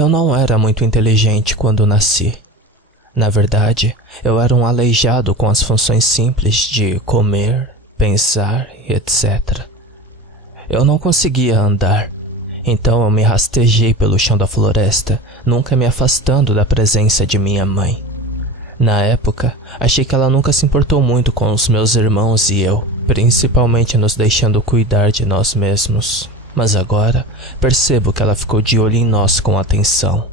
Eu não era muito inteligente quando nasci. Na verdade, eu era um aleijado com as funções simples de comer, pensar e etc. Eu não conseguia andar, então eu me rastejei pelo chão da floresta, nunca me afastando da presença de minha mãe. Na época, achei que ela nunca se importou muito com os meus irmãos e eu, principalmente nos deixando cuidar de nós mesmos. Mas agora, percebo que ela ficou de olho em nós com atenção.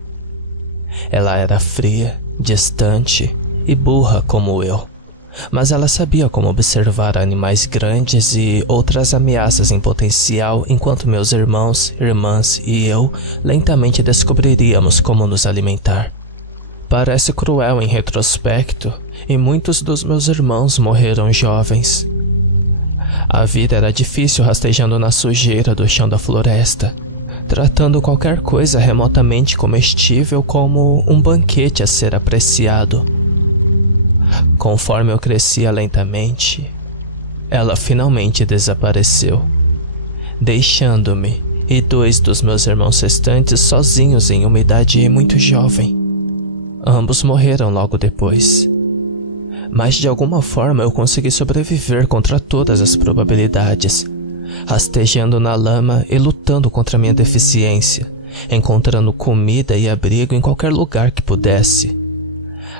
Ela era fria, distante e burra como eu, mas ela sabia como observar animais grandes e outras ameaças em potencial, enquanto meus irmãos, irmãs e eu lentamente descobriríamos como nos alimentar. Parece cruel em retrospecto, e muitos dos meus irmãos morreram jovens. A vida era difícil rastejando na sujeira do chão da floresta, tratando qualquer coisa remotamente comestível como um banquete a ser apreciado. Conforme eu crescia lentamente, ela finalmente desapareceu, deixando-me e 2 dos meus irmãos restantes sozinhos em uma idade muito jovem. Ambos morreram logo depois. Mas de alguma forma eu consegui sobreviver contra todas as probabilidades, rastejando na lama e lutando contra minha deficiência, encontrando comida e abrigo em qualquer lugar que pudesse.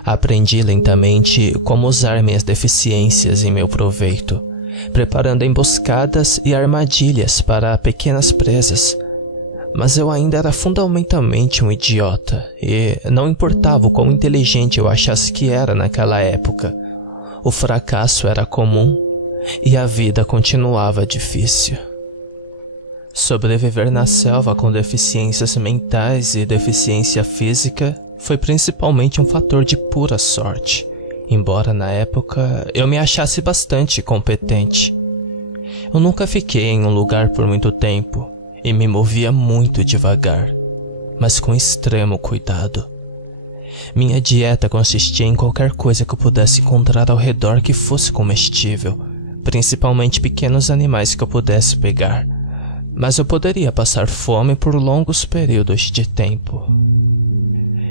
Aprendi lentamente como usar minhas deficiências em meu proveito, preparando emboscadas e armadilhas para pequenas presas. Mas eu ainda era fundamentalmente um idiota, e não importava o quão inteligente eu achasse que era naquela época. O fracasso era comum, e a vida continuava difícil. Sobreviver na selva com deficiências mentais e deficiência física foi principalmente um fator de pura sorte, embora na época eu me achasse bastante competente. Eu nunca fiquei em um lugar por muito tempo, e me movia muito devagar, mas com extremo cuidado. Minha dieta consistia em qualquer coisa que eu pudesse encontrar ao redor que fosse comestível, principalmente pequenos animais que eu pudesse pegar, mas eu poderia passar fome por longos períodos de tempo.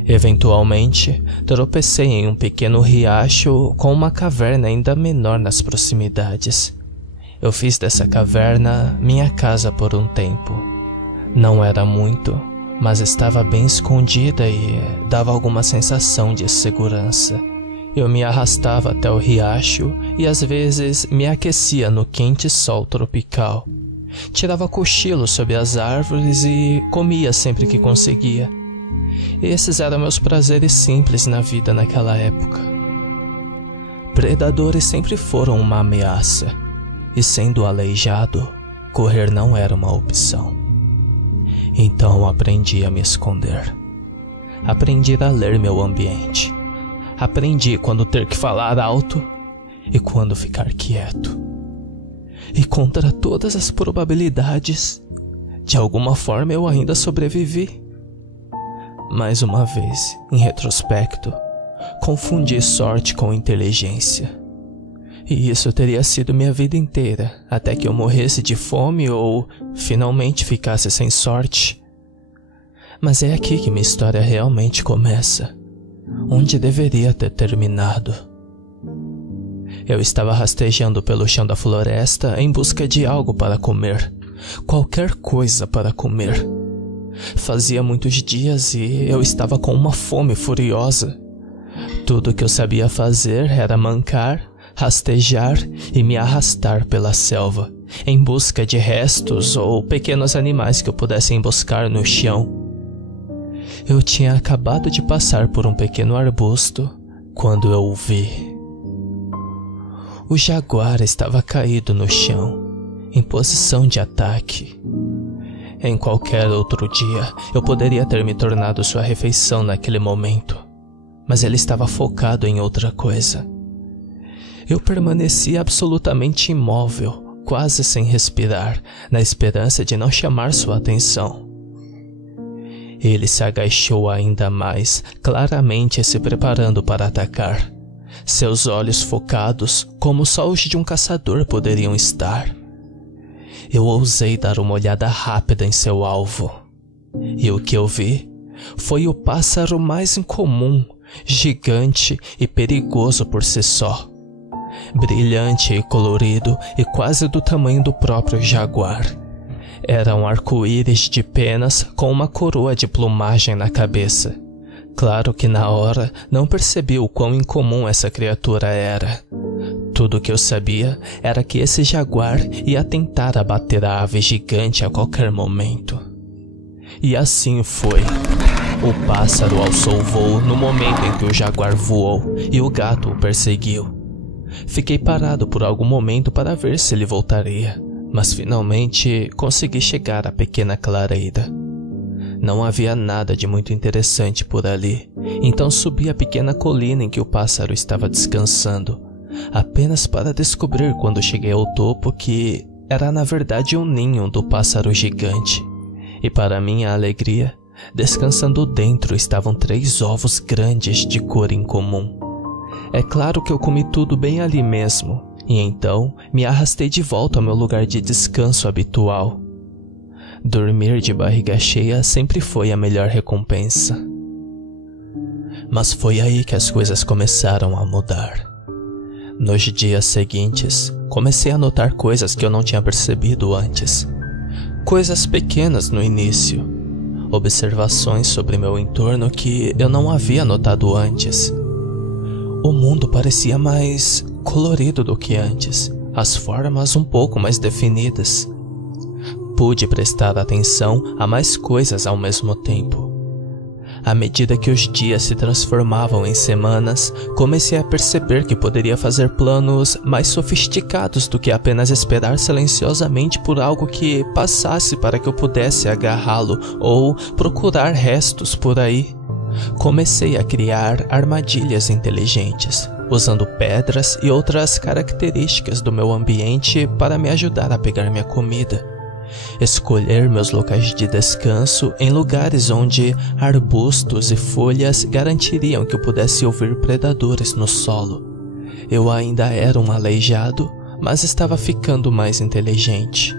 Eventualmente, tropecei em um pequeno riacho com uma caverna ainda menor nas proximidades. Eu fiz dessa caverna minha casa por um tempo. Não era muito, mas estava bem escondida e dava alguma sensação de segurança. Eu me arrastava até o riacho e às vezes me aquecia no quente sol tropical. Tirava cochilo sob as árvores e comia sempre que conseguia. Esses eram meus prazeres simples na vida naquela época. Predadores sempre foram uma ameaça. E sendo aleijado, correr não era uma opção. Então aprendi a me esconder. Aprendi a ler meu ambiente. Aprendi quando ter que falar alto e quando ficar quieto. E contra todas as probabilidades, de alguma forma eu ainda sobrevivi. Mais uma vez, em retrospecto, confundi sorte com inteligência. E isso teria sido minha vida inteira, até que eu morresse de fome ou finalmente ficasse sem sorte. Mas é aqui que minha história realmente começa, onde deveria ter terminado. Eu estava rastejando pelo chão da floresta em busca de algo para comer, qualquer coisa para comer. Fazia muitos dias e eu estava com uma fome furiosa. Tudo que eu sabia fazer era mancar, rastejar e me arrastar pela selva, em busca de restos ou pequenos animais que eu pudesse emboscar no chão. Eu tinha acabado de passar por um pequeno arbusto quando eu o vi. O jaguar estava caído no chão, em posição de ataque. Em qualquer outro dia, eu poderia ter me tornado sua refeição naquele momento, mas ele estava focado em outra coisa. Eu permaneci absolutamente imóvel, quase sem respirar, na esperança de não chamar sua atenção. Ele se agachou ainda mais, claramente se preparando para atacar. Seus olhos focados, como só os de um caçador poderiam estar. Eu ousei dar uma olhada rápida em seu alvo, e o que eu vi foi o pássaro mais incomum, gigante e perigoso por si só. Brilhante e colorido e quase do tamanho do próprio jaguar. Era um arco-íris de penas com uma coroa de plumagem na cabeça. Claro que na hora não percebi o quão incomum essa criatura era. Tudo o que eu sabia era que esse jaguar ia tentar abater a ave gigante a qualquer momento. E assim foi. O pássaro alçou o voo no momento em que o jaguar voou e o gato o perseguiu. Fiquei parado por algum momento para ver se ele voltaria, mas finalmente consegui chegar à pequena clareira. Não havia nada de muito interessante por ali, então subi a pequena colina em que o pássaro estava descansando, apenas para descobrir quando cheguei ao topo que era na verdade um ninho do pássaro gigante. E para minha alegria, descansando dentro estavam 3 ovos grandes de cor incomum. É claro que eu comi tudo bem ali mesmo, e então me arrastei de volta ao meu lugar de descanso habitual. Dormir de barriga cheia sempre foi a melhor recompensa. Mas foi aí que as coisas começaram a mudar. Nos dias seguintes, comecei a notar coisas que eu não tinha percebido antes. Coisas pequenas no início. Observações sobre meu entorno que eu não havia notado antes. O mundo parecia mais colorido do que antes, as formas um pouco mais definidas. Pude prestar atenção a mais coisas ao mesmo tempo. À medida que os dias se transformavam em semanas, comecei a perceber que poderia fazer planos mais sofisticados do que apenas esperar silenciosamente por algo que passasse para que eu pudesse agarrá-lo ou procurar restos por aí. Comecei a criar armadilhas inteligentes, usando pedras e outras características do meu ambiente para me ajudar a pegar minha comida. Escolher meus locais de descanso em lugares onde arbustos e folhas garantiriam que eu pudesse ouvir predadores no solo. Eu ainda era um aleijado, mas estava ficando mais inteligente.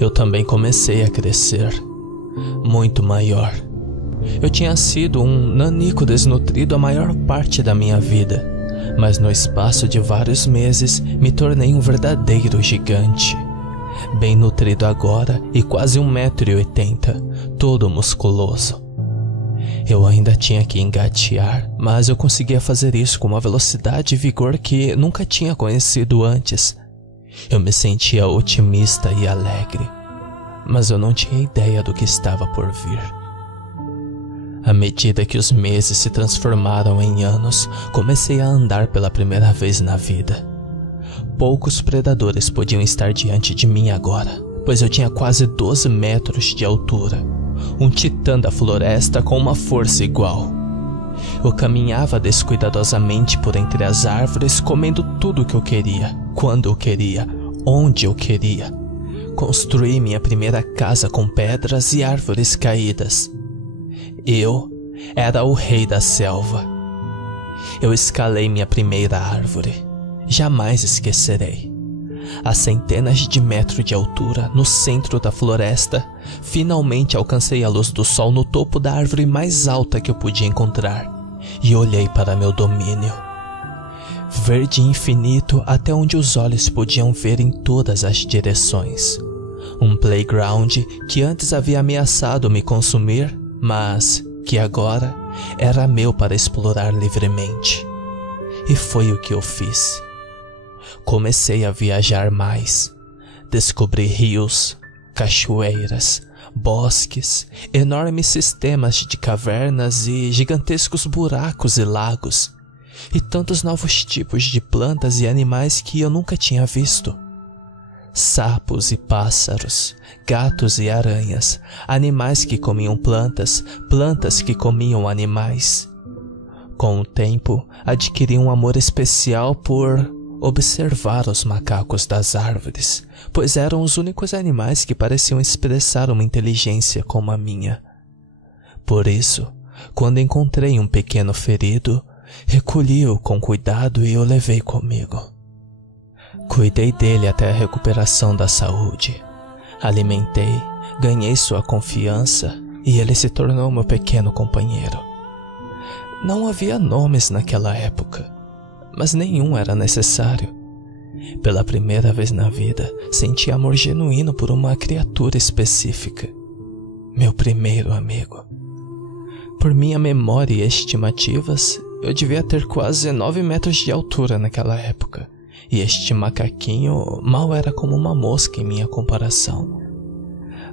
Eu também comecei a crescer, muito maior. Eu tinha sido um nanico desnutrido a maior parte da minha vida, mas no espaço de vários meses me tornei um verdadeiro gigante. Bem nutrido agora e quase 1,80 m, todo musculoso. Eu ainda tinha que engatear, mas eu conseguia fazer isso com uma velocidade e vigor que nunca tinha conhecido antes. Eu me sentia otimista e alegre, mas eu não tinha ideia do que estava por vir. À medida que os meses se transformaram em anos, comecei a andar pela primeira vez na vida. Poucos predadores podiam estar diante de mim agora, pois eu tinha quase 12 metros de altura, um titã da floresta com uma força igual. Eu caminhava descuidadosamente por entre as árvores, comendo tudo o que eu queria, quando eu queria, onde eu queria. Construí minha primeira casa com pedras e árvores caídas. Eu era o rei da selva. Eu escalei minha primeira árvore. Jamais esquecerei. A centenas de metros de altura, no centro da floresta, finalmente alcancei a luz do sol no topo da árvore mais alta que eu podia encontrar e olhei para meu domínio. Verde infinito até onde os olhos podiam ver em todas as direções. Um playground que antes havia ameaçado me consumir, mas que agora era meu para explorar livremente. E foi o que eu fiz. Comecei a viajar mais. Descobri rios, cachoeiras, bosques, enormes sistemas de cavernas e gigantescos buracos e lagos, e tantos novos tipos de plantas e animais que eu nunca tinha visto. Sapos e pássaros, gatos e aranhas, animais que comiam plantas, plantas que comiam animais. Com o tempo, adquiri um amor especial por observar os macacos das árvores, pois eram os únicos animais que pareciam expressar uma inteligência como a minha. Por isso, quando encontrei um pequeno ferido, recolhi-o com cuidado e o levei comigo. Cuidei dele até a recuperação da saúde. Alimentei, ganhei sua confiança e ele se tornou meu pequeno companheiro. Não havia nomes naquela época, mas nenhum era necessário. Pela primeira vez na vida, senti amor genuíno por uma criatura específica. Meu primeiro amigo. Por minha memória e estimativas, eu devia ter quase 9 metros de altura naquela época, e este macaquinho mal era como uma mosca em minha comparação.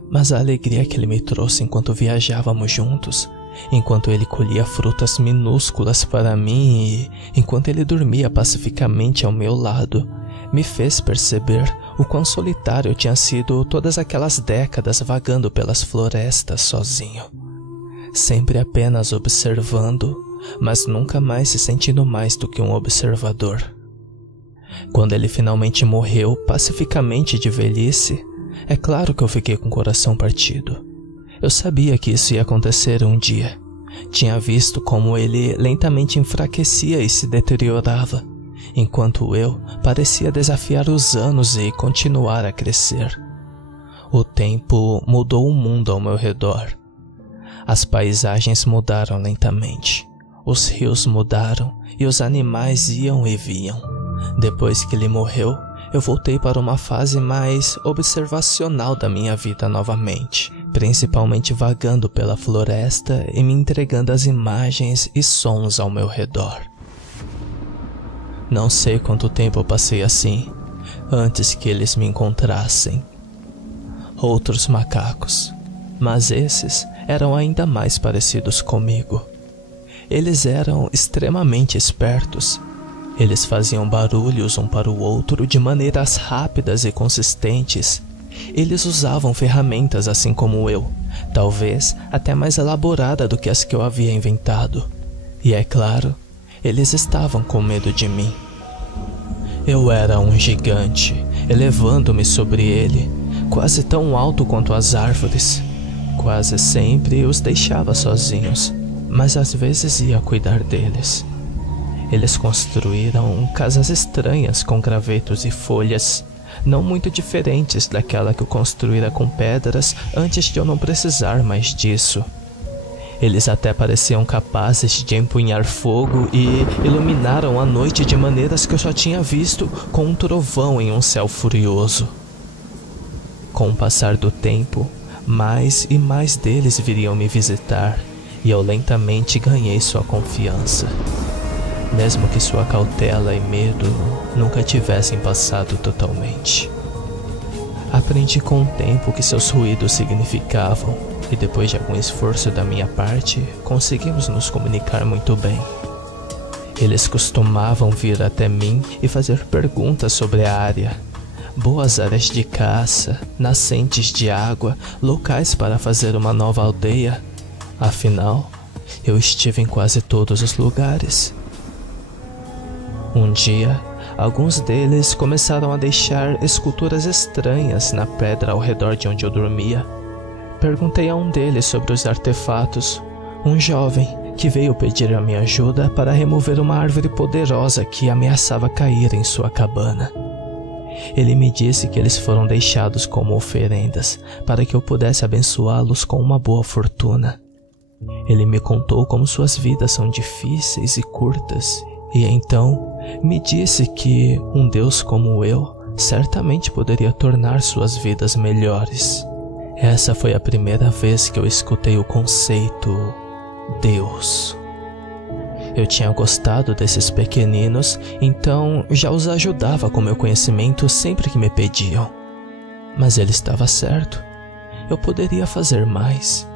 Mas a alegria que ele me trouxe enquanto viajávamos juntos, enquanto ele colhia frutas minúsculas para mim e enquanto ele dormia pacificamente ao meu lado, me fez perceber o quão solitário eu tinha sido todas aquelas décadas vagando pelas florestas sozinho. Sempre apenas observando, mas nunca mais se sentindo mais do que um observador. Quando ele finalmente morreu pacificamente de velhice, é claro que eu fiquei com o coração partido. Eu sabia que isso ia acontecer um dia. Tinha visto como ele lentamente enfraquecia e se deteriorava, enquanto eu parecia desafiar os anos e continuar a crescer. O tempo mudou o mundo ao meu redor. As paisagens mudaram lentamente. Os rios mudaram e os animais iam e vinham. Depois que ele morreu, eu voltei para uma fase mais observacional da minha vida novamente, principalmente vagando pela floresta e me entregando às imagens e sons ao meu redor. Não sei quanto tempo eu passei assim, antes que eles me encontrassem. Outros macacos, mas esses eram ainda mais parecidos comigo. Eles eram extremamente espertos. Eles faziam barulhos um para o outro de maneiras rápidas e consistentes. Eles usavam ferramentas assim como eu, talvez até mais elaborada do que as que eu havia inventado. E é claro, eles estavam com medo de mim. Eu era um gigante, elevando-me sobre ele, quase tão alto quanto as árvores. Quase sempre os deixava sozinhos, mas às vezes ia cuidar deles. Eles construíram casas estranhas com gravetos e folhas, não muito diferentes daquela que eu construíra com pedras antes de eu não precisar mais disso. Eles até pareciam capazes de empunhar fogo e iluminaram a noite de maneiras que eu só tinha visto com um trovão em um céu furioso. Com o passar do tempo, mais e mais deles viriam me visitar, e eu lentamente ganhei sua confiança, mesmo que sua cautela e medo nunca tivessem passado totalmente. Aprendi com o tempo o que seus ruídos significavam, e depois de algum esforço da minha parte, conseguimos nos comunicar muito bem. Eles costumavam vir até mim e fazer perguntas sobre a área. Boas áreas de caça, nascentes de água, locais para fazer uma nova aldeia. Afinal, eu estive em quase todos os lugares. Um dia, alguns deles começaram a deixar esculturas estranhas na pedra ao redor de onde eu dormia. Perguntei a um deles sobre os artefatos, um jovem que veio pedir a minha ajuda para remover uma árvore poderosa que ameaçava cair em sua cabana. Ele me disse que eles foram deixados como oferendas para que eu pudesse abençoá-los com uma boa fortuna. Ele me contou como suas vidas são difíceis e curtas, e então me disse que um Deus como eu certamente poderia tornar suas vidas melhores. Essa foi a primeira vez que eu escutei o conceito Deus. Eu tinha gostado desses pequeninos, então já os ajudava com meu conhecimento sempre que me pediam. Mas ele estava certo. Eu poderia fazer mais.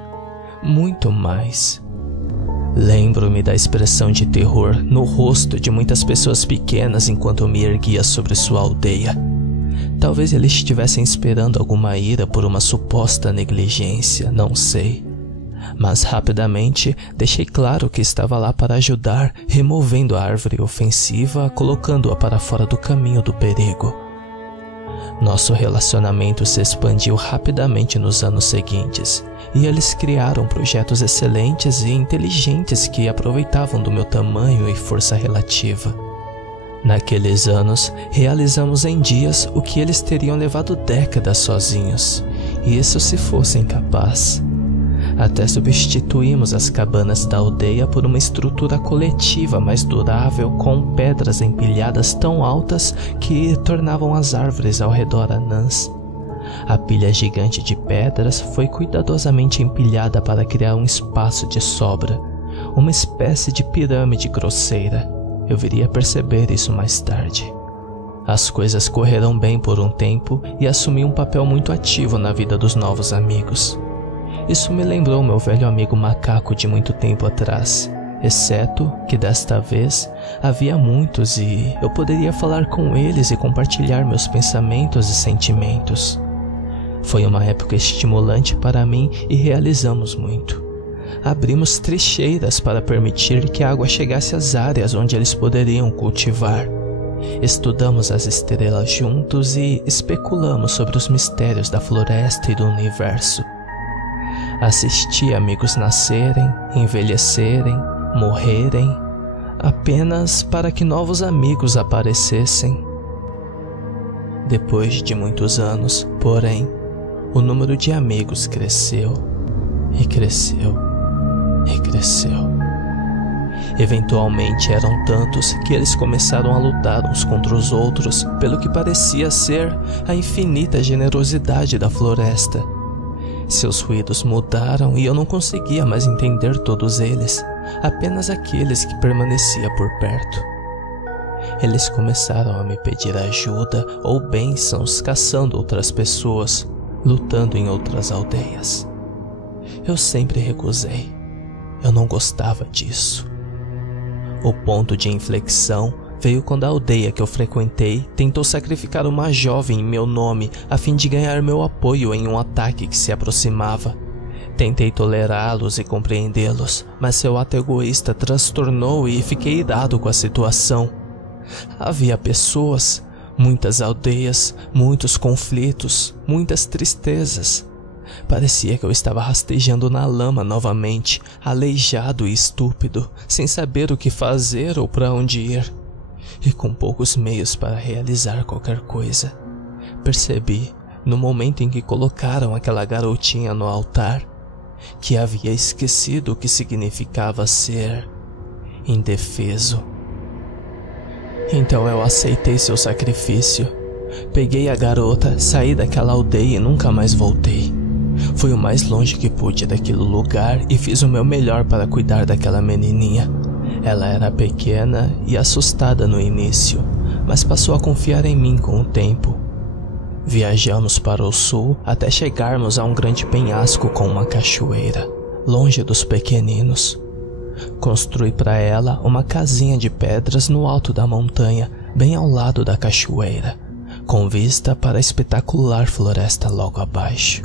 Muito mais. Lembro-me da expressão de terror no rosto de muitas pessoas pequenas enquanto eu me erguia sobre sua aldeia. Talvez eles estivessem esperando alguma ira por uma suposta negligência, não sei. Mas rapidamente deixei claro que estava lá para ajudar, removendo a árvore ofensiva, colocando-a para fora do caminho do perigo. Nosso relacionamento se expandiu rapidamente nos anos seguintes, e eles criaram projetos excelentes e inteligentes que aproveitavam do meu tamanho e força relativa. Naqueles anos, realizamos em dias o que eles teriam levado décadas sozinhos, e isso se fossem capazes. Até substituímos as cabanas da aldeia por uma estrutura coletiva mais durável, com pedras empilhadas tão altas que tornavam as árvores ao redor anãs. A pilha gigante de pedras foi cuidadosamente empilhada para criar um espaço de sobra, uma espécie de pirâmide grosseira. Eu viria a perceber isso mais tarde. As coisas correram bem por um tempo e assumi um papel muito ativo na vida dos novos amigos. Isso me lembrou meu velho amigo macaco de muito tempo atrás, exceto que desta vez havia muitos e eu poderia falar com eles e compartilhar meus pensamentos e sentimentos. Foi uma época estimulante para mim e realizamos muito. Abrimos trincheiras para permitir que a água chegasse às áreas onde eles poderiam cultivar. Estudamos as estrelas juntos e especulamos sobre os mistérios da floresta e do universo. Assisti amigos nascerem, envelhecerem, morrerem, apenas para que novos amigos aparecessem. Depois de muitos anos, porém, o número de amigos cresceu, e cresceu, e cresceu. Eventualmente eram tantos que eles começaram a lutar uns contra os outros pelo que parecia ser a infinita generosidade da floresta. Seus ruídos mudaram e eu não conseguia mais entender todos eles, apenas aqueles que permaneciam por perto. Eles começaram a me pedir ajuda ou bênçãos caçando outras pessoas, lutando em outras aldeias. Eu sempre recusei. Eu não gostava disso. O ponto de inflexão veio quando a aldeia que eu frequentei tentou sacrificar uma jovem em meu nome a fim de ganhar meu apoio em um ataque que se aproximava. Tentei tolerá-los e compreendê-los, mas seu ato egoísta transtornou e fiquei irado com a situação. Havia pessoas, muitas aldeias, muitos conflitos, muitas tristezas. Parecia que eu estava rastejando na lama novamente, aleijado e estúpido, sem saber o que fazer ou para onde ir, e com poucos meios para realizar qualquer coisa. Percebi, no momento em que colocaram aquela garotinha no altar, que havia esquecido o que significava ser indefeso. Então eu aceitei seu sacrifício. Peguei a garota, saí daquela aldeia e nunca mais voltei. Fui o mais longe que pude daquele lugar e fiz o meu melhor para cuidar daquela menininha. Ela era pequena e assustada no início, mas passou a confiar em mim com o tempo. Viajamos para o sul até chegarmos a um grande penhasco com uma cachoeira, longe dos pequeninos. Construí para ela uma casinha de pedras no alto da montanha, bem ao lado da cachoeira, com vista para a espetacular floresta logo abaixo.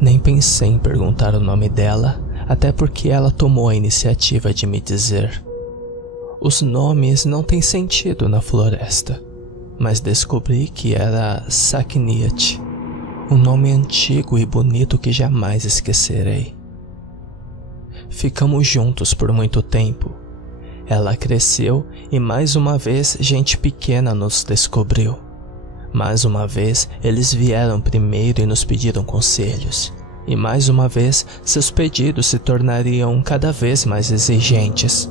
Nem pensei em perguntar o nome dela, até porque ela tomou a iniciativa de me dizer. Os nomes não têm sentido na floresta, mas descobri que era Sakniat, um nome antigo e bonito que jamais esquecerei. Ficamos juntos por muito tempo. Ela cresceu e mais uma vez gente pequena nos descobriu. Mais uma vez eles vieram primeiro e nos pediram conselhos. E mais uma vez seus pedidos se tornariam cada vez mais exigentes.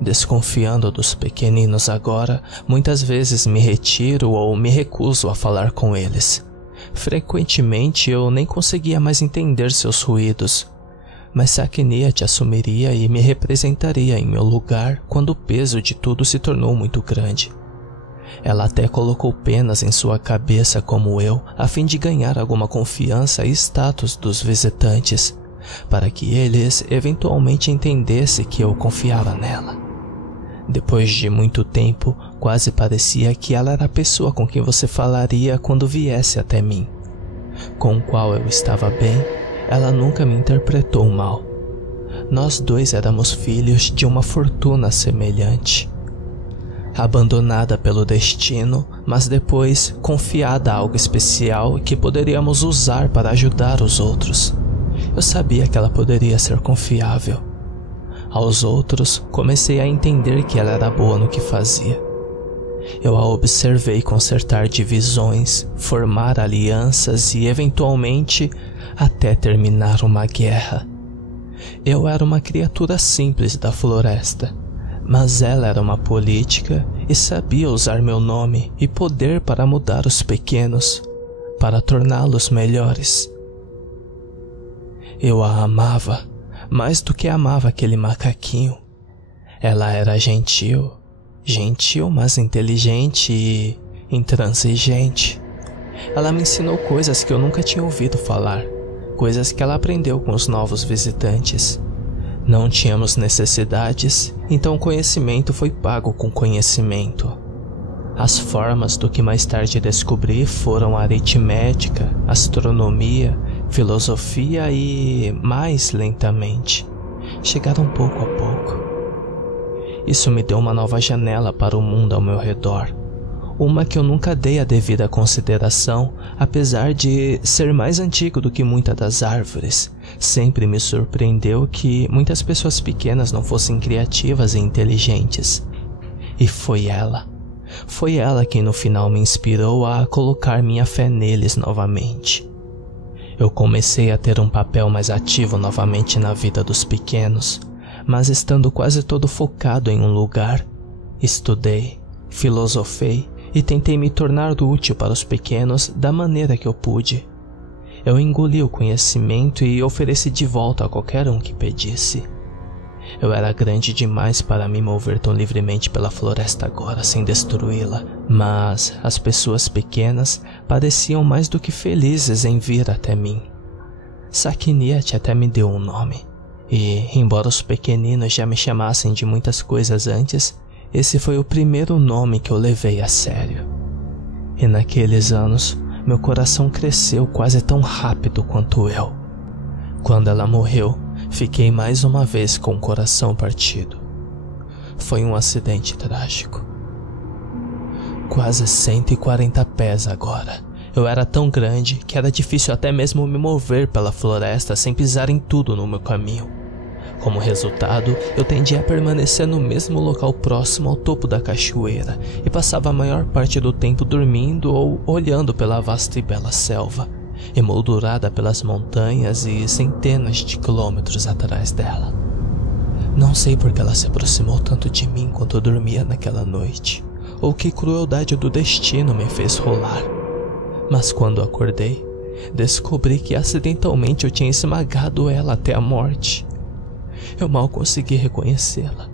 Desconfiando dos pequeninos agora, muitas vezes me retiro ou me recuso a falar com eles. Frequentemente eu nem conseguia mais entender seus ruídos, mas Sakniat assumiria e me representaria em meu lugar quando o peso de tudo se tornou muito grande. Ela até colocou penas em sua cabeça como eu, a fim de ganhar alguma confiança e status dos visitantes, para que eles eventualmente entendessem que eu confiava nela. Depois de muito tempo, quase parecia que ela era a pessoa com quem você falaria quando viesse até mim. Com o qual eu estava bem, ela nunca me interpretou mal. Nós dois éramos filhos de uma fortuna semelhante. Abandonada pelo destino, mas depois confiada a algo especial que poderíamos usar para ajudar os outros. Eu sabia que ela poderia ser confiável. Aos outros, comecei a entender que ela era boa no que fazia. Eu a observei consertar divisões, formar alianças e, eventualmente, até terminar uma guerra. Eu era uma criatura simples da floresta, mas ela era uma política e sabia usar meu nome e poder para mudar os pequenos, para torná-los melhores. Eu a amava, mais do que amava aquele macaquinho. Ela era gentil, mas inteligente e intransigente. Ela me ensinou coisas que eu nunca tinha ouvido falar, coisas que ela aprendeu com os novos visitantes. Não tínhamos necessidades, então o conhecimento foi pago com conhecimento. As formas do que mais tarde descobri foram aritmética, astronomia, filosofia e, mais lentamente, chegaram pouco a pouco. Isso me deu uma nova janela para o mundo ao meu redor, uma que eu nunca dei a devida consideração, apesar de ser mais antigo do que muitas das árvores. Sempre me surpreendeu que muitas pessoas pequenas não fossem criativas e inteligentes. E foi ela quem no final me inspirou a colocar minha fé neles novamente. Eu comecei a ter um papel mais ativo novamente na vida dos pequenos, mas estando quase todo focado em um lugar. Estudei, filosofei e tentei me tornar útil para os pequenos da maneira que eu pude. Eu engoli o conhecimento e ofereci de volta a qualquer um que pedisse. Eu era grande demais para me mover tão livremente pela floresta agora sem destruí-la, mas as pessoas pequenas pareciam mais do que felizes em vir até mim. Sakiniet até me deu um nome, e embora os pequeninos já me chamassem de muitas coisas antes, esse foi o primeiro nome que eu levei a sério. E naqueles anos, meu coração cresceu quase tão rápido quanto eu. Quando ela morreu, fiquei mais uma vez com o coração partido. Foi um acidente trágico. Quase 140 pés agora. Eu era tão grande que era difícil até mesmo me mover pela floresta sem pisar em tudo no meu caminho. Como resultado, eu tendia a permanecer no mesmo local próximo ao topo da cachoeira e passava a maior parte do tempo dormindo ou olhando pela vasta e bela selva, emoldurada pelas montanhas e centenas de quilômetros atrás dela. Não sei por que ela se aproximou tanto de mim enquanto eu dormia naquela noite, ou que crueldade do destino me fez rolar. Mas quando acordei, descobri que acidentalmente eu tinha esmagado ela até a morte. Eu mal consegui reconhecê-la.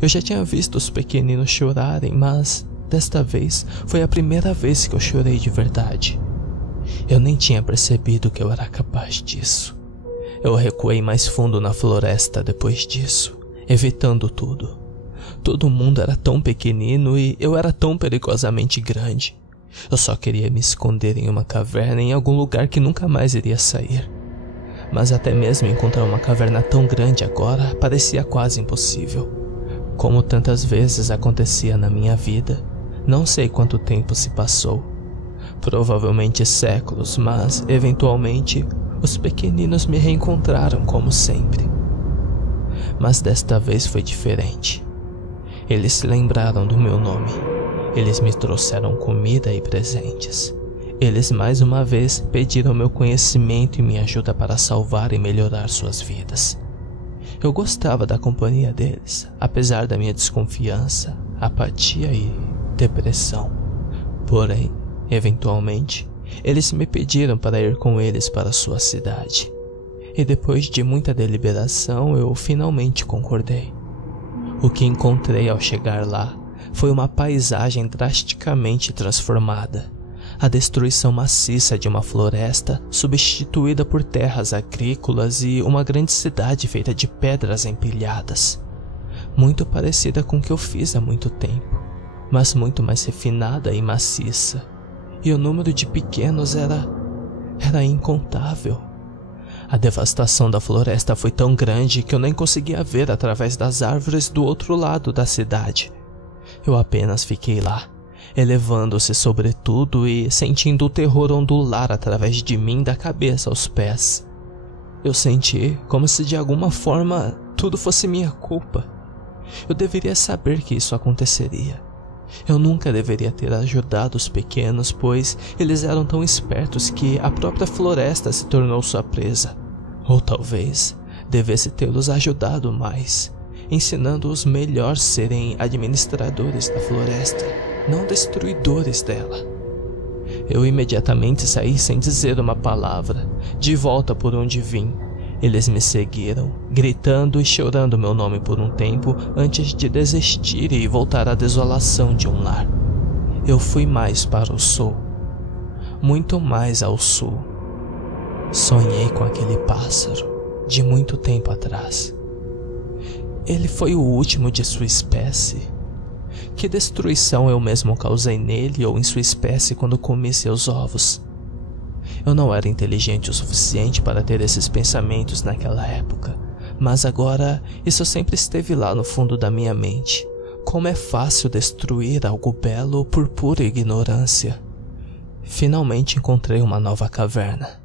Eu já tinha visto os pequeninos chorarem, mas desta vez foi a primeira vez que eu chorei de verdade. Eu nem tinha percebido que eu era capaz disso. Eu recuei mais fundo na floresta depois disso, evitando tudo. Todo mundo era tão pequenino e eu era tão perigosamente grande. Eu só queria me esconder em uma caverna em algum lugar que nunca mais iria sair. Mas até mesmo encontrar uma caverna tão grande agora parecia quase impossível. Como tantas vezes acontecia na minha vida, não sei quanto tempo se passou. Provavelmente séculos, mas, eventualmente, os pequeninos me reencontraram como sempre. Mas desta vez foi diferente. Eles se lembraram do meu nome. Eles me trouxeram comida e presentes. Eles mais uma vez pediram meu conhecimento e minha ajuda para salvar e melhorar suas vidas. Eu gostava da companhia deles, apesar da minha desconfiança, apatia e depressão. Porém, eventualmente, eles me pediram para ir com eles para sua cidade. E depois de muita deliberação, eu finalmente concordei. O que encontrei ao chegar lá foi uma paisagem drasticamente transformada. A destruição maciça de uma floresta substituída por terras agrícolas e uma grande cidade feita de pedras empilhadas. Muito parecida com o que eu fiz há muito tempo, mas muito mais refinada e maciça. E o número de pequenos era incontável. A devastação da floresta foi tão grande que eu nem conseguia ver através das árvores do outro lado da cidade. Eu apenas fiquei lá, elevando-se sobre tudo e sentindo o terror ondular através de mim da cabeça aos pés. Eu senti como se de alguma forma tudo fosse minha culpa. Eu deveria saber que isso aconteceria. Eu nunca deveria ter ajudado os pequenos, pois eles eram tão espertos que a própria floresta se tornou sua presa. Ou talvez devesse tê-los ajudado mais, ensinando-os melhor serem administradores da floresta, não destruidores dela. Eu imediatamente saí sem dizer uma palavra, de volta por onde vim. Eles me seguiram, gritando e chorando meu nome por um tempo antes de desistir e voltar à desolação de um lar. Eu fui mais para o sul, muito mais ao sul. Sonhei com aquele pássaro de muito tempo atrás. Ele foi o último de sua espécie. Que destruição eu mesmo causei nele ou em sua espécie quando comi seus ovos? Eu não era inteligente o suficiente para ter esses pensamentos naquela época, mas agora isso sempre esteve lá no fundo da minha mente. Como é fácil destruir algo belo por pura ignorância. Finalmente encontrei uma nova caverna.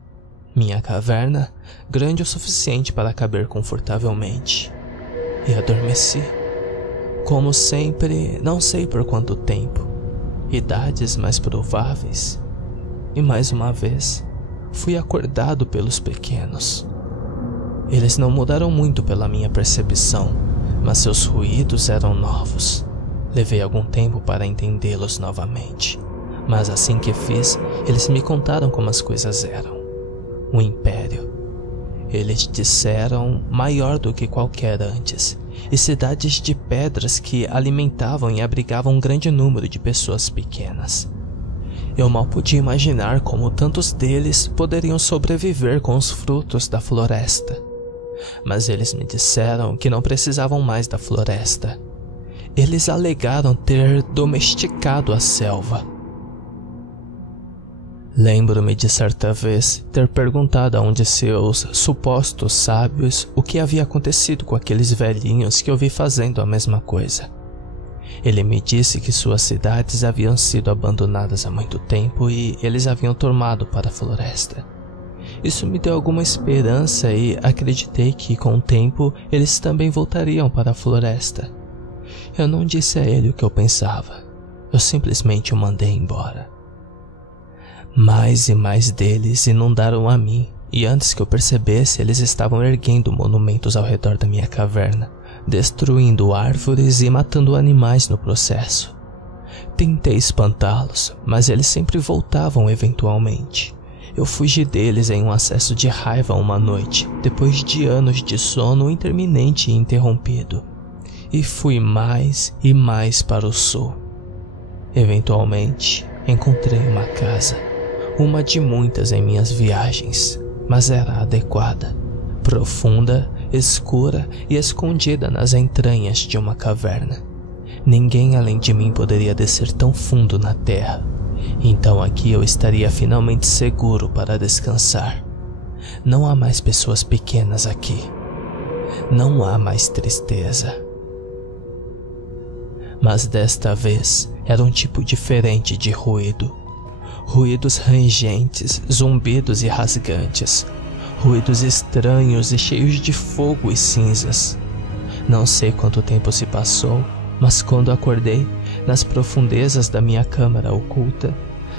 Minha caverna, grande o suficiente para caber confortavelmente. E adormeci. Como sempre, não sei por quanto tempo. Idades mais prováveis. E mais uma vez, fui acordado pelos pequenos. Eles não mudaram muito pela minha percepção, mas seus ruídos eram novos. Levei algum tempo para entendê-los novamente, mas assim que fiz, eles me contaram como as coisas eram. Um império. Eles disseram maior do que qualquer antes, e cidades de pedras que alimentavam e abrigavam um grande número de pessoas pequenas. Eu mal podia imaginar como tantos deles poderiam sobreviver com os frutos da floresta. Mas eles me disseram que não precisavam mais da floresta. Eles alegaram ter domesticado a selva. Lembro-me de certa vez ter perguntado a um de seus supostos sábios o que havia acontecido com aqueles velhinhos que eu vi fazendo a mesma coisa. Ele me disse que suas cidades haviam sido abandonadas há muito tempo e eles haviam tomado para a floresta. Isso me deu alguma esperança e acreditei que, com o tempo, eles também voltariam para a floresta. Eu não disse a ele o que eu pensava. Eu simplesmente o mandei embora. Mais e mais deles inundaram a mim, e antes que eu percebesse, eles estavam erguendo monumentos ao redor da minha caverna, destruindo árvores e matando animais no processo. Tentei espantá-los, mas eles sempre voltavam eventualmente. Eu fugi deles em um acesso de raiva uma noite, depois de anos de sono interminente e interrompido, e fui mais e mais para o sul. Eventualmente, encontrei uma casa, uma de muitas em minhas viagens, mas era adequada, profunda, escura e escondida nas entranhas de uma caverna. Ninguém além de mim poderia descer tão fundo na terra, então aqui eu estaria finalmente seguro para descansar. Não há mais pessoas pequenas aqui. Não há mais tristeza. Mas desta vez era um tipo diferente de ruído. Ruídos rangentes, zumbidos e rasgantes. Ruídos estranhos e cheios de fogo e cinzas. Não sei quanto tempo se passou, mas quando acordei, nas profundezas da minha câmara oculta,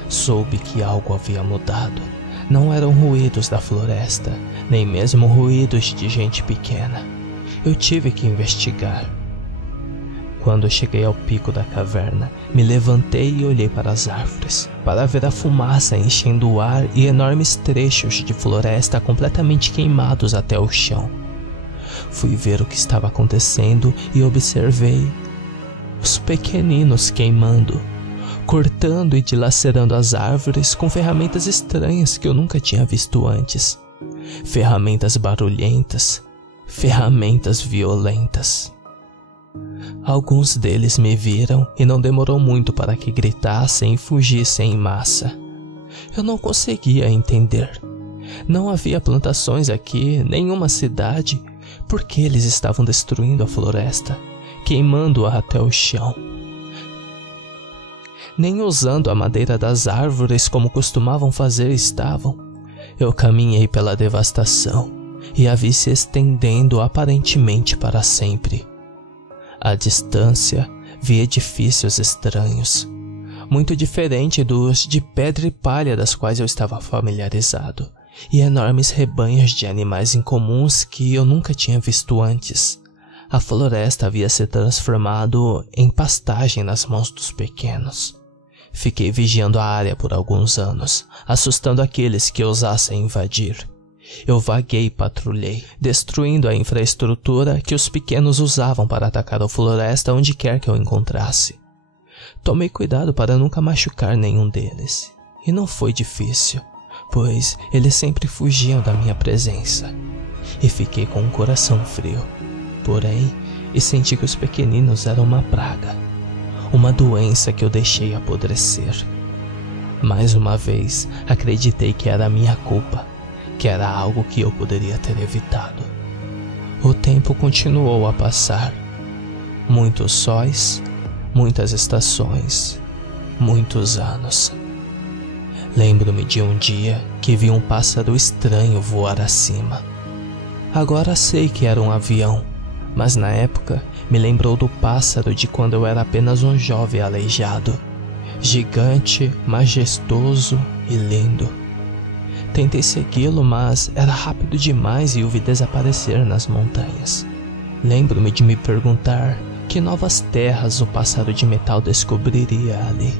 soube que algo havia mudado. Não eram ruídos da floresta, nem mesmo ruídos de gente pequena. Eu tive que investigar. Quando cheguei ao pico da caverna, me levantei e olhei para as árvores, para ver a fumaça enchendo o ar e enormes trechos de floresta completamente queimados até o chão. Fui ver o que estava acontecendo e observei os pequeninos queimando, cortando e dilacerando as árvores com ferramentas estranhas que eu nunca tinha visto antes. Ferramentas barulhentas, ferramentas violentas. Alguns deles me viram e não demorou muito para que gritassem e fugissem em massa. Eu não conseguia entender. Não havia plantações aqui, nenhuma cidade. Por que eles estavam destruindo a floresta, queimando-a até o chão? Nem usando a madeira das árvores como costumavam fazer estavam. Eu caminhei pela devastação e a vi se estendendo aparentemente para sempre. À distância, vi edifícios estranhos, muito diferente dos de pedra e palha das quais eu estava familiarizado, e enormes rebanhos de animais incomuns que eu nunca tinha visto antes. A floresta havia se transformado em pastagem nas mãos dos pequenos. Fiquei vigiando a área por alguns anos, assustando aqueles que ousassem invadir. Eu vaguei e patrulhei, destruindo a infraestrutura que os pequenos usavam para atacar a floresta onde quer que eu encontrasse. Tomei cuidado para nunca machucar nenhum deles, e não foi difícil, pois eles sempre fugiam da minha presença. E fiquei com um coração frio, porém, senti que os pequeninos eram uma praga, uma doença que eu deixei apodrecer. Mais uma vez, acreditei que era minha culpa, que era algo que eu poderia ter evitado. O tempo continuou a passar. Muitos sóis, muitas estações, muitos anos. Lembro-me de um dia que vi um pássaro estranho voar acima. Agora sei que era um avião, mas na época me lembrou do pássaro de quando eu era apenas um jovem aleijado, gigante, majestoso e lindo. Tentei segui-lo, mas era rápido demais e o vi desaparecer nas montanhas. Lembro-me de me perguntar que novas terras o pássaro de metal descobriria ali.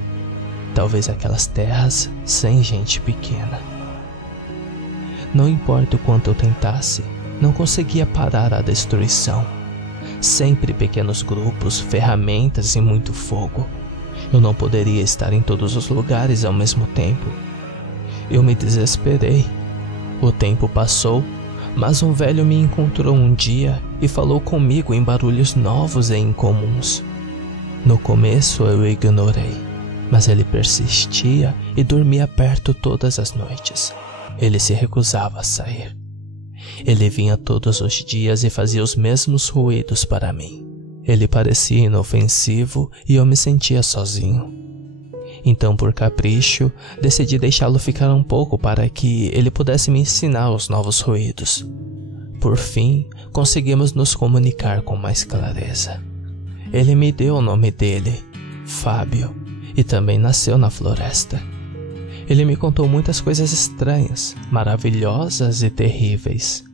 Talvez aquelas terras sem gente pequena. Não importa o quanto eu tentasse, não conseguia parar a destruição. Sempre pequenos grupos, ferramentas e muito fogo. Eu não poderia estar em todos os lugares ao mesmo tempo. Eu me desesperei. O tempo passou, mas um velho me encontrou um dia e falou comigo em barulhos novos e incomuns. No começo eu o ignorei, mas ele persistia e dormia perto todas as noites. Ele se recusava a sair. Ele vinha todos os dias e fazia os mesmos ruídos para mim. Ele parecia inofensivo e eu me sentia sozinho. Então, por capricho, decidi deixá-lo ficar um pouco para que ele pudesse me ensinar os novos ruídos. Por fim, conseguimos nos comunicar com mais clareza. Ele me deu o nome dele, Fábio, e também nasceu na floresta. Ele me contou muitas coisas estranhas, maravilhosas e terríveis.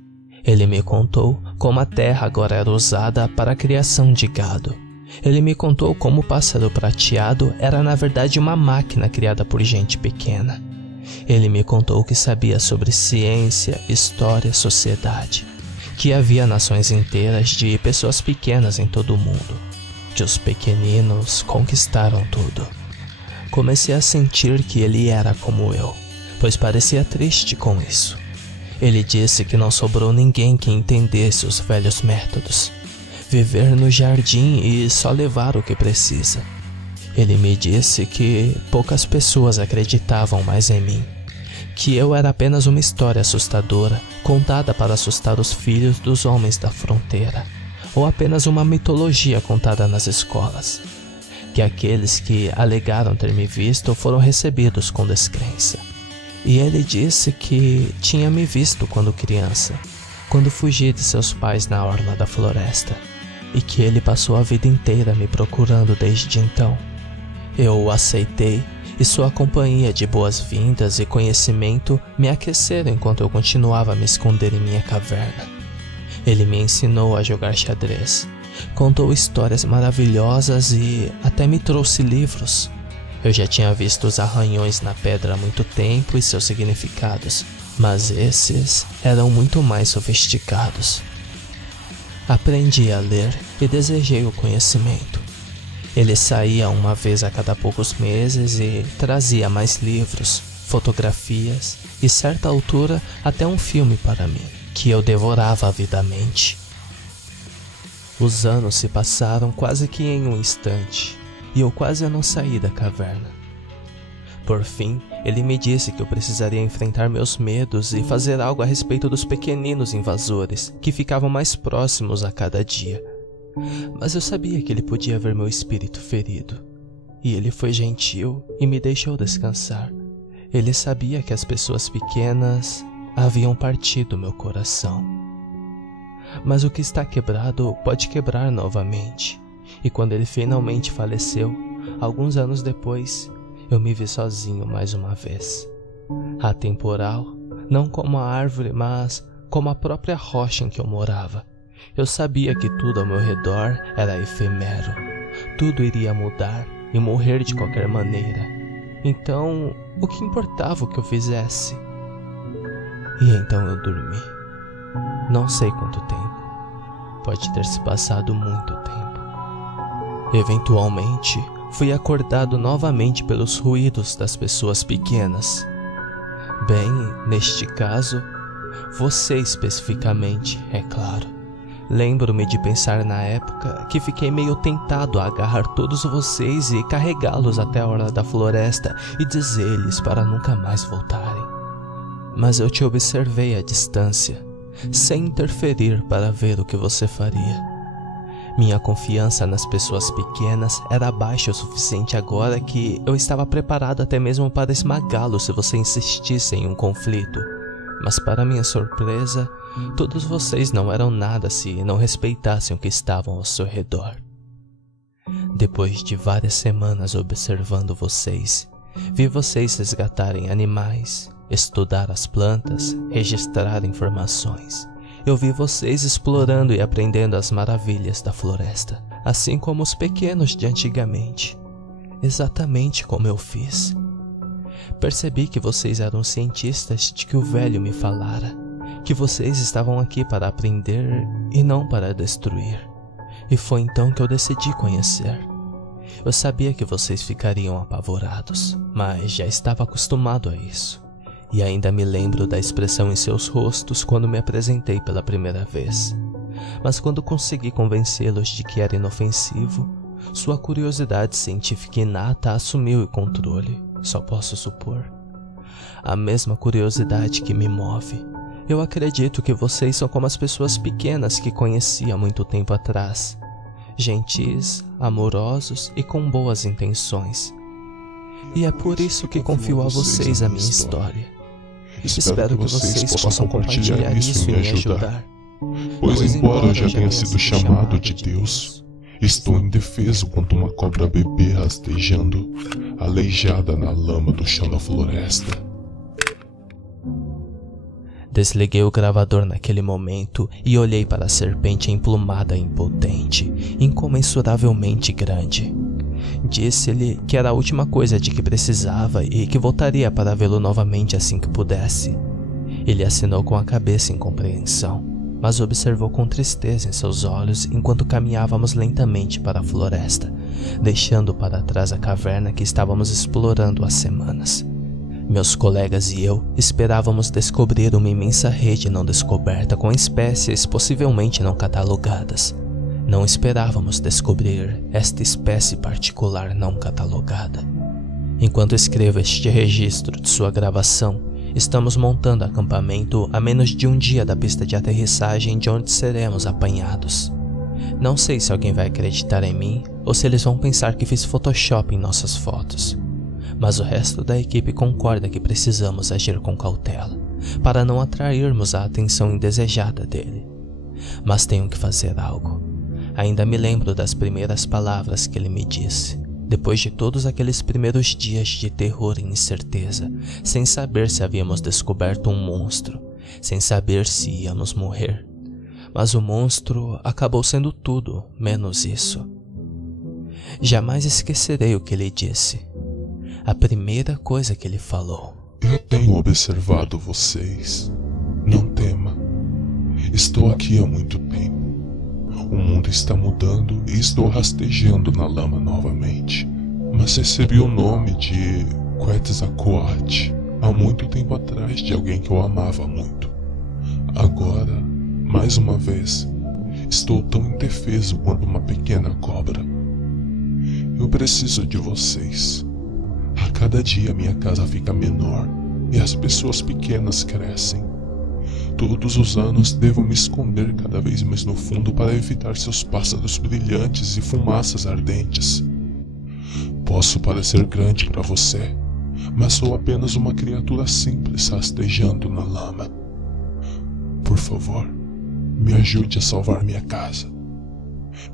Ele me contou como a terra agora era usada para a criação de gado. Ele me contou como o pássaro prateado era na verdade uma máquina criada por gente pequena. Ele me contou que sabia sobre ciência, história, sociedade, que havia nações inteiras de pessoas pequenas em todo o mundo, que os pequeninos conquistaram tudo. Comecei a sentir que ele era como eu, pois parecia triste com isso. Ele disse que não sobrou ninguém que entendesse os velhos métodos. Viver no jardim e só levar o que precisa. Ele me disse que poucas pessoas acreditavam mais em mim, que eu era apenas uma história assustadora, contada para assustar os filhos dos homens da fronteira, ou apenas uma mitologia contada nas escolas, que aqueles que alegaram ter me visto foram recebidos com descrença. E ele disse que tinha me visto quando criança, quando fugi de seus pais na orla da floresta, e que ele passou a vida inteira me procurando desde então. Eu o aceitei e sua companhia de boas-vindas e conhecimento me aqueceram enquanto eu continuava a me esconder em minha caverna. Ele me ensinou a jogar xadrez, contou histórias maravilhosas e até me trouxe livros. Eu já tinha visto os arranhões na pedra há muito tempo e seus significados, mas esses eram muito mais sofisticados. Aprendi a ler e desejei o conhecimento. Ele saía uma vez a cada poucos meses e trazia mais livros, fotografias e, certa altura, até um filme para mim, que eu devorava avidamente. Os anos se passaram quase que em um instante, e eu quase não saí da caverna. Por fim, ele me disse que eu precisaria enfrentar meus medos e fazer algo a respeito dos pequeninos invasores que ficavam mais próximos a cada dia. Mas eu sabia que ele podia ver meu espírito ferido, e ele foi gentil e me deixou descansar. Ele sabia que as pessoas pequenas haviam partido meu coração. Mas o que está quebrado pode quebrar novamente, E quando ele finalmente faleceu, alguns anos depois, eu me vi sozinho mais uma vez. Atemporal, não como a árvore, mas como a própria rocha em que eu morava. Eu sabia que tudo ao meu redor era efêmero. Tudo iria mudar e morrer de qualquer maneira. Então, o que importava o que eu fizesse? E então eu dormi. Não sei quanto tempo. Pode ter se passado muito tempo. Eventualmente, fui acordado novamente pelos ruídos das pessoas pequenas. Bem, neste caso, você especificamente, é claro. Lembro-me de pensar na época que fiquei meio tentado a agarrar todos vocês e carregá-los até a orla da floresta e dizer-lhes para nunca mais voltarem. Mas eu te observei à distância, sem interferir para ver o que você faria. Minha confiança nas pessoas pequenas era baixa o suficiente agora que eu estava preparado até mesmo para esmagá-lo se você insistisse em um conflito. Mas para minha surpresa, todos vocês não eram nada se não respeitassem o que estavam ao seu redor. Depois de várias semanas observando vocês, vi vocês resgatarem animais, estudar as plantas, registrar informações. Eu vi vocês explorando e aprendendo as maravilhas da floresta, assim como os pequenos de antigamente, exatamente como eu fiz. Percebi que vocês eram cientistas de que o velho me falara, que vocês estavam aqui para aprender e não para destruir. E foi então que eu decidi conhecer. Eu sabia que vocês ficariam apavorados, mas já estava acostumado a isso. E ainda me lembro da expressão em seus rostos quando me apresentei pela primeira vez. Mas quando consegui convencê-los de que era inofensivo, sua curiosidade científica inata assumiu o controle, só posso supor. A mesma curiosidade que me move. Eu acredito que vocês são como as pessoas pequenas que conheci há muito tempo atrás. Gentis, amorosos e com boas intenções. E é por isso que confio a vocês a minha história. Espero que vocês possam compartilhar isso e me ajudar. Pois embora eu já tenha sido chamado de Deus, estou indefeso quanto uma cobra bebê rastejando, aleijada na lama do chão da floresta. Desliguei o gravador naquele momento e olhei para a serpente emplumada e impotente, incomensuravelmente grande. Disse-lhe que era a última coisa de que precisava e que voltaria para vê-lo novamente assim que pudesse. Ele assinou com a cabeça em compreensão, mas observou com tristeza em seus olhos enquanto caminhávamos lentamente para a floresta, deixando para trás a caverna que estávamos explorando há semanas. Meus colegas e eu esperávamos descobrir uma imensa rede não descoberta com espécies possivelmente não catalogadas. Não esperávamos descobrir esta espécie particular não catalogada. Enquanto escrevo este registro de sua gravação, estamos montando acampamento a menos de um dia da pista de aterrissagem de onde seremos apanhados. Não sei se alguém vai acreditar em mim ou se eles vão pensar que fiz Photoshop em nossas fotos. Mas o resto da equipe concorda que precisamos agir com cautela, para não atrairmos a atenção indesejada dele. Mas tenho que fazer algo. Ainda me lembro das primeiras palavras que ele me disse, depois de todos aqueles primeiros dias de terror e incerteza, sem saber se havíamos descoberto um monstro, sem saber se íamos morrer. Mas o monstro acabou sendo tudo, menos isso. Jamais esquecerei o que ele disse. A primeira coisa que ele falou. Eu tenho observado vocês. Não tema. Estou aqui há muito tempo. O mundo está mudando e estou rastejando na lama novamente. Mas recebi o nome de Quetzalcoatl há muito tempo atrás de alguém que eu amava muito. Agora, mais uma vez, estou tão indefeso quanto uma pequena cobra. Eu preciso de vocês. A cada dia minha casa fica menor e as pessoas pequenas crescem. Todos os anos devo me esconder cada vez mais no fundo para evitar seus pássaros brilhantes e fumaças ardentes. Posso parecer grande para você, mas sou apenas uma criatura simples rastejando na lama. Por favor, me ajude a salvar minha casa.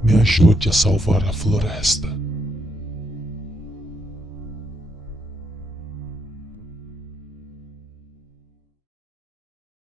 Me ajude a salvar a floresta.